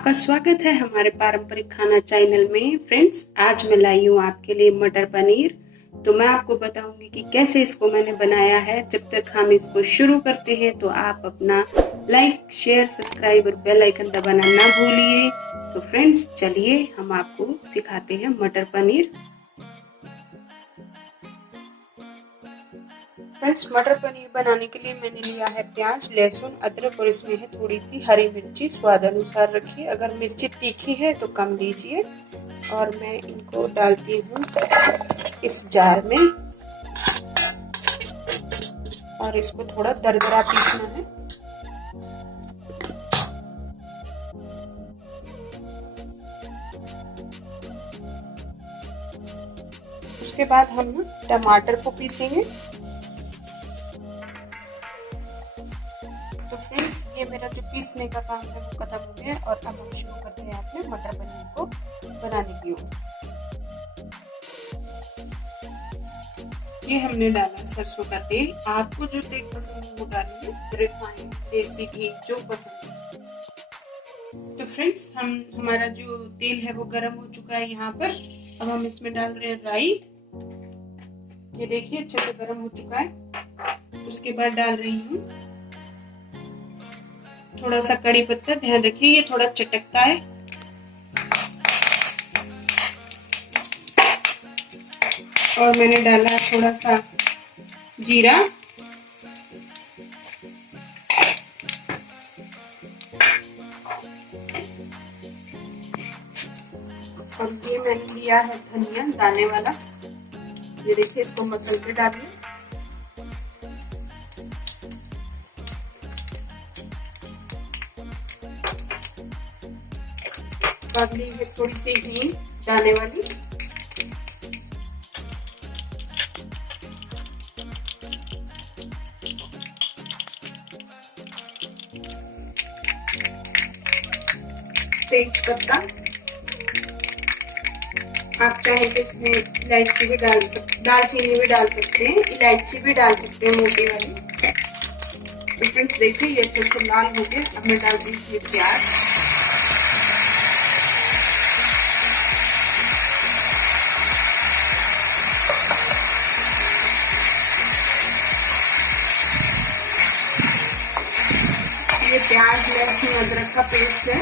आपका स्वागत है हमारे पारंपरिक खाना चैनल में। फ्रेंड्स, आज मैं लाई हूँ आपके लिए मटर पनीर। तो मैं आपको बताऊंगी कि कैसे इसको मैंने बनाया है। जब तक हम इसको शुरू करते हैं तो आप अपना लाइक, शेयर, सब्सक्राइब और बेल आइकन दबाना ना भूलिए। तो फ्रेंड्स, चलिए हम आपको सिखाते हैं मटर पनीर। फ्रेंड्स, मटर पनीर बनाने के लिए मैंने लिया है प्याज, लहसुन, अदरक और इसमें है थोड़ी सी हरी मिर्ची। स्वाद अनुसार रखिए, अगर मिर्ची तीखी है तो कम लीजिए। और मैं इनको डालती हूँ इस जार में और इसको थोड़ा दरदरा पीसना है। उसके बाद हम टमाटर को पीसेंगे। तो फ्रेंड्स, ये मेरा जो पीसने का काम है वो खत्म हो गया और अब हम शुरू करते हैं अपने मटर पनीर को बनाने की ओर। ये हमने डाला सरसों का तेल। आपको जो तेल पसंद है वो डालिए, रिफाइंड, देसी घी, जो पसंद है। तो फ्रेंड्स, हमारा जो तेल है वो गर्म हो चुका है यहाँ पर। अब हम इसमें डाल रहे हैं राई। ये देखिए अच्छे से गर्म हो चुका है। उसके बाद डाल रही हूँ थोड़ा सा कड़ी पत्ता। ध्यान रखिए ये थोड़ा चटकता है। और मैंने डाला थोड़ा सा जीरा। और ये मैंने लिया है धनिया दाने वाला। ये देखिए, इसको मसल के डालिए। और ली है थोड़ी सी हींग दाने वाली। तेज पत्ता, आप चाहे तो इसमें इलायची भी दालचीनी भी डाल सकते हैं, इलायची भी डाल सकते हैं मोटी वाली। तो फ्रेंड्स देखिए ये अच्छे से लाल हो गया। अब मैं डाल दी ये प्याज। ये प्याज, लहसुन, अदरक का पेस्ट है।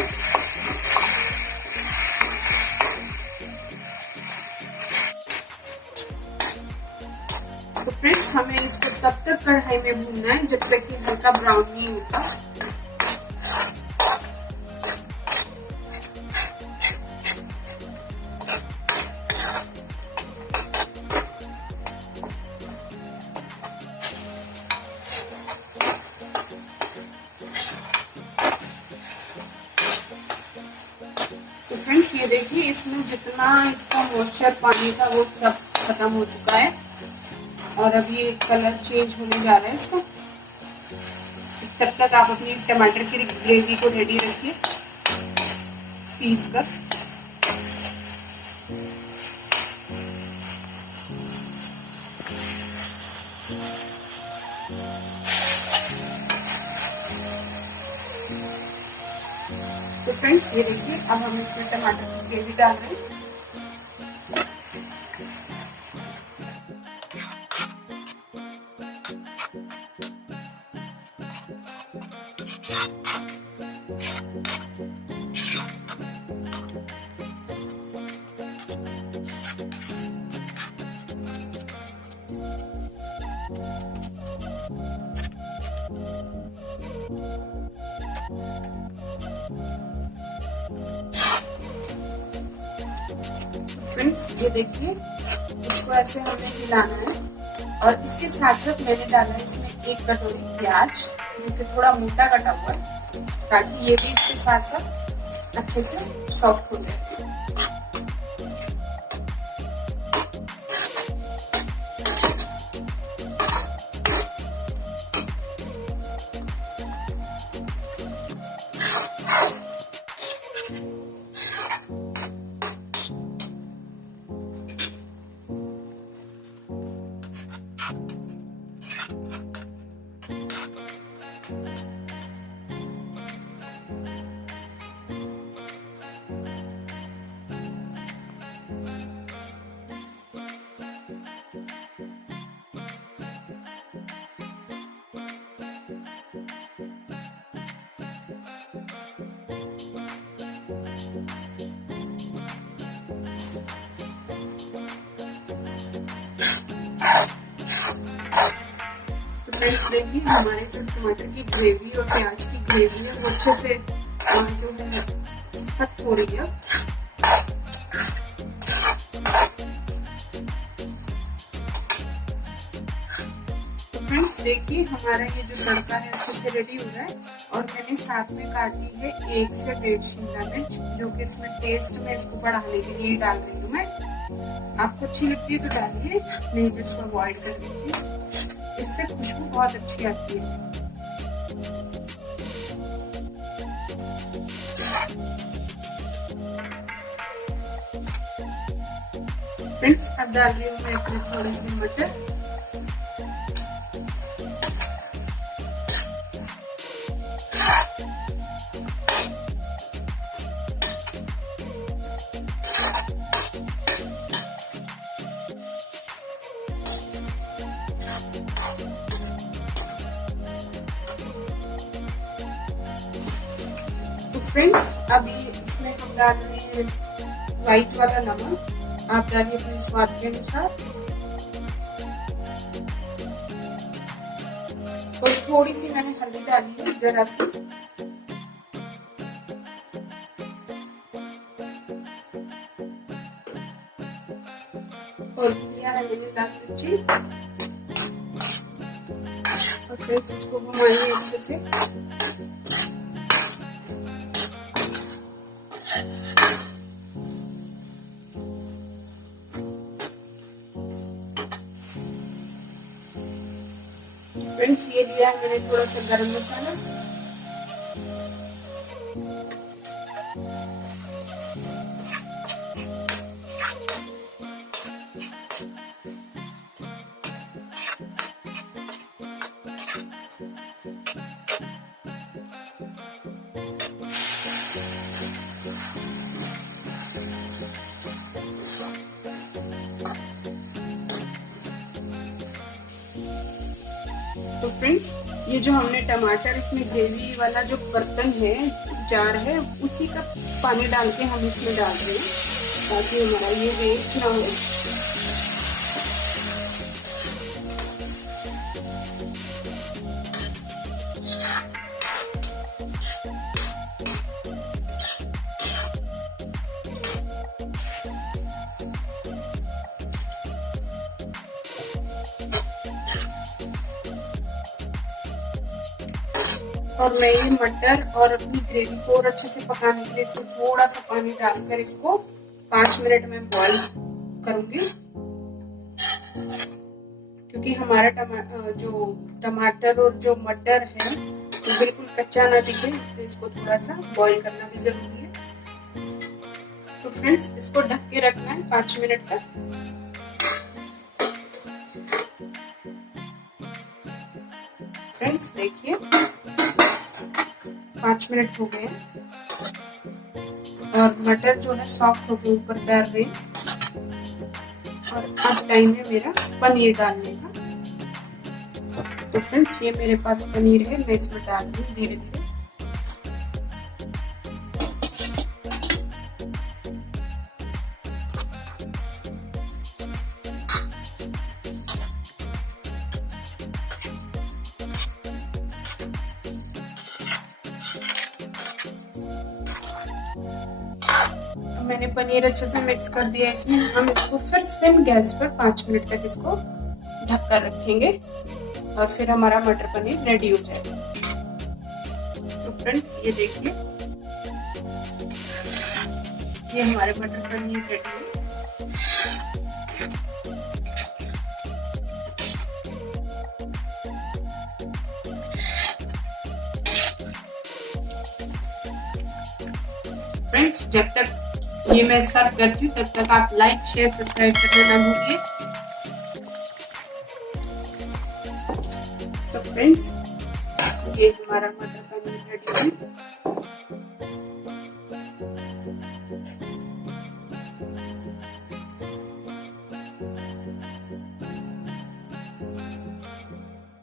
तो फ्रेंड्स, हमें इसको तब तक कढ़ाई में भूनना है जब तक कि हल्का ब्राउन नहीं होता। तो फ्रेंड्स, ये देखिए इसमें जितना इसका मॉइस्चर पानी था वो सब खत्म हो चुका है। और अब ये कलर चेंज होने जा रहा है इसका। तब तक आप अपनी टमाटर की ग्रेवी को रेडी रखिए पीस कर। तो फ्रेंड्स, ये देखिए अब हम इसमें टमाटर की ग्रेवी डाल रहे हैं। फ्रेंड्स, ये देखिए इसको ऐसे हमने हिलाना है। और इसके साथ साथ मैंने डाला है इसमें 1 कटोरी प्याज, जो कि थोड़ा मोटा कटा हुआ है, ताकि ये भी इसके साथ साथ अच्छे से सॉफ्ट हो जाए। फ्रेंड्स देखिए हमारे जो टमाटर की ग्रेवी और प्याज की ग्रेवी है वो अच्छे से जो है सख्त हो रही है। तो फ्रेंड्स देखिए हमारा ये जो तड़का है अच्छे से रेडी हो रहा है। और मैंने साथ में काटी है 1 से 1.5 शिमला मिर्च, जो कि इसमें टेस्ट में इसको बढ़ाने के लिए डाल रही हूँ मैं। आपको अच्छी लगती है तो डालिए, नहीं तो इसको अवॉइड कर दीजिए, इससे खुशबू बहुत अच्छी आती है। फ्रेंड्स अब डाल रही हूँ मैं इसमें थोड़े से मटर, तो फ्रेंड्स अभी इसमें हम डाल रहे हैं व्हाइट वाला नमक, आप डालिए अपने स्वाद के अनुसार। और थोड़ी सी मैंने हल्दी डाली है, जरा सी। और दिया है मैंने लाल मिर्ची। और फ्रेंड्स इसको घुमाइए अच्छे से। फ्रेंड्स ये लिया है मैंने थोड़ा सा गरम मसाला, तो फ्रेंड्स ये जो हमने टमाटर इसमें ग्रेवी वाला जो बर्तन है, जार है, उसी का पानी डाल के हम इसमें डाल रहे हैं ताकि हमारा ये वेस्ट ना हो। और मैं ये मटर और अपनी ग्रेवी को और अच्छे से पकाने के लिए इसमें थोड़ा सा पानी डालकर इसको 5 मिनट में बॉईल करूंगी, क्योंकि हमारा जो टमाटर और जो मटर है वो बिल्कुल कच्चा ना दिखे, इसलिए इसको थोड़ा सा बॉईल करना भी जरूरी है। तो फ्रेंड्स इसको ढक के रखना है 5 मिनट तक। फ्रेंड्स देखिए 5 मिनट हो गए और मटर जो है सॉफ्ट होकर ऊपर तैर रहे। और अब टाइम है मेरा पनीर डालने का। तो फ्रेंड्स ये मेरे पास पनीर है, मैं इसमें डाल रही हूँ धीरे धीरे। मैंने पनीर अच्छे से मिक्स कर दिया इसमें। हम इसको फिर सिम गैस पर 5 मिनट तक इसको ढक कर रखेंगे और फिर हमारा मटर पनीर रेडी हो जाएगा। तो फ्रेंड्स ये देखिए ये हमारे मटर पनीर रेडी है। फ्रेंड्स जब तक ये मैं सर्व करती हूँ तब तक आप लाइक शेयर सब्सक्राइब करना ना भूलिए। तो फ्रेंड्स ये हमारा मटर पनीर रेडी है।